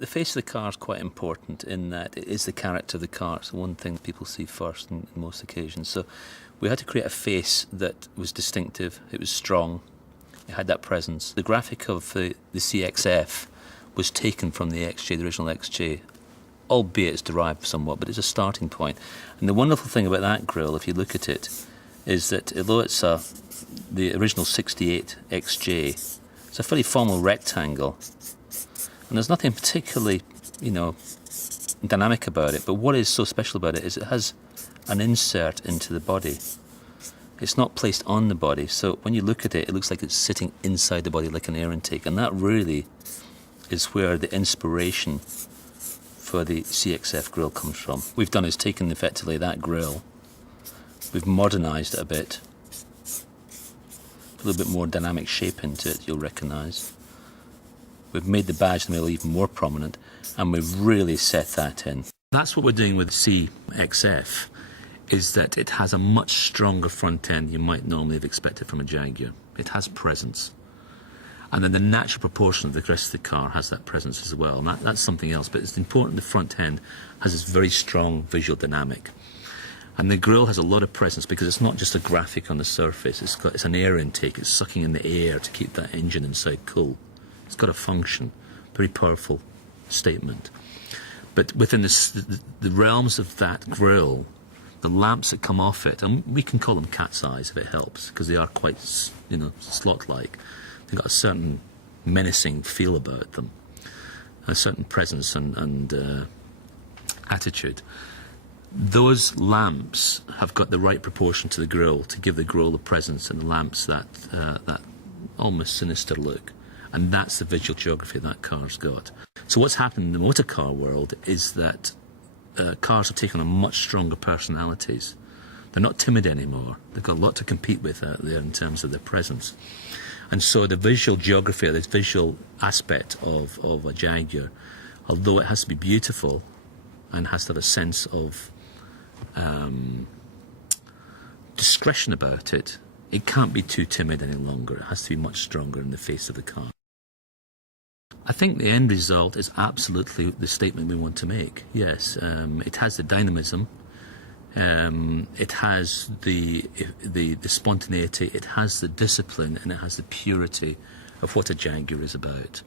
The face of the car is quite important in that it is the character of the car. It's the one thing people see first in most occasions. So we had to create a face that was distinctive, it was strong, it had that presence. The graphic of the CXF was taken from the XJ, the original XJ, albeit it's derived somewhat, but it's a starting point. And the wonderful thing about that grille, if you look at it, is that although it's the original 68 XJ, it's a fairly formal rectangle. And there's nothing particularly, dynamic about it, but what is so special about it is it has an insert into the body. It's not placed on the body, so when you look at it, it looks like it's sitting inside the body like an air intake, and that really is where the inspiration for the CXF grille comes from. What we've done is taken effectively that grille, we've modernised it a bit, a little bit more dynamic shape into it, you'll recognise. We've made the badge in the middle even more prominent, and we've really set that in. That's what we're doing with the CXF, is that it has a much stronger front end than you might normally have expected from a Jaguar. It has presence. And then the natural proportion of the rest of the car has that presence as well. And that's something else, but it's important the front end has this very strong visual dynamic. And the grille has a lot of presence because it's not just a graphic on the surface, it's an air intake, it's sucking in the air to keep that engine inside cool. It's got a function, very powerful statement. But within the realms of that grille, the lamps that come off it, and we can call them cat's eyes if it helps, because they are quite, slot-like. They've got a certain menacing feel about them, a certain presence and attitude. Those lamps have got the right proportion to the grille to give the grille the presence, and the lamps that almost sinister look. And that's the visual geography that car's got. So what's happened in the motor car world is that cars have taken on much stronger personalities. They're not timid anymore. They've got a lot to compete with out there in terms of their presence. And so the visual geography, or this visual aspect of a Jaguar, although it has to be beautiful and has to have a sense of discretion about it, it can't be too timid any longer. It has to be much stronger in the face of the car. I think the end result is absolutely the statement we want to make. Yes, it has the dynamism, it has the spontaneity, it has the discipline, and it has the purity of what a Jaguar is about.